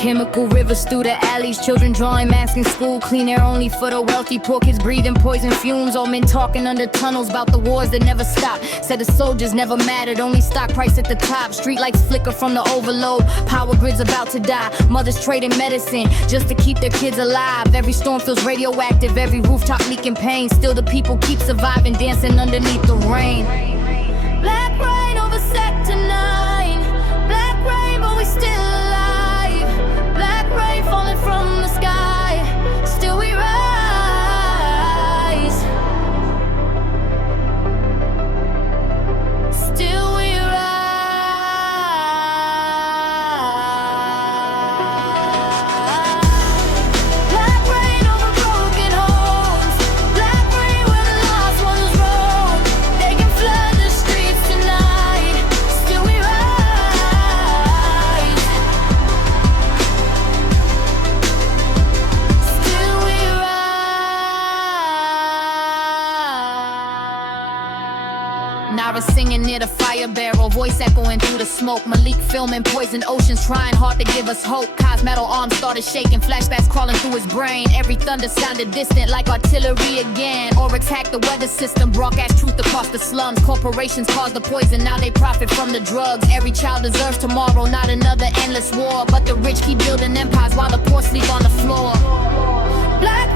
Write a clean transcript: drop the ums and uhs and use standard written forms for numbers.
Chemical rivers through the alleys, children drawing masks in school. Clean air only for the wealthy, poor kids breathing poison fumes. All men talking under tunnels about the wars that never stop. Said the soldiers never mattered, only stock price at the top. Street lights flicker from the overload, power grids about to die. Mothers trading medicine just to keep their kids alive. Every storm feels radioactive, every rooftop leaking pain. Still the people keep surviving, dancing underneath the rain. Black rain over Sector 9. Black rain, but we still alive. Black rain falling from the sky. Still we rise. Still we rise. Black rain over broken homes. Black rain where the lost ones roam. They can flood the streets tonight. Still we rise. Still we rise. Nara singing near the fire barrel, voice echoing through the smoke. Malik filming poison oceans, trying hard to give us hope. Kai's metal arms started shaking, flashbacks crawling through his brain. Every thunder sounded distant like artillery again. Oryx hacked the weather system, broadcast truth across the slums. Corporations caused the poison, now they profit from the drugs. Every child deserves tomorrow, not another endless war. But the rich keep building empires while the poor sleep on the floor. Black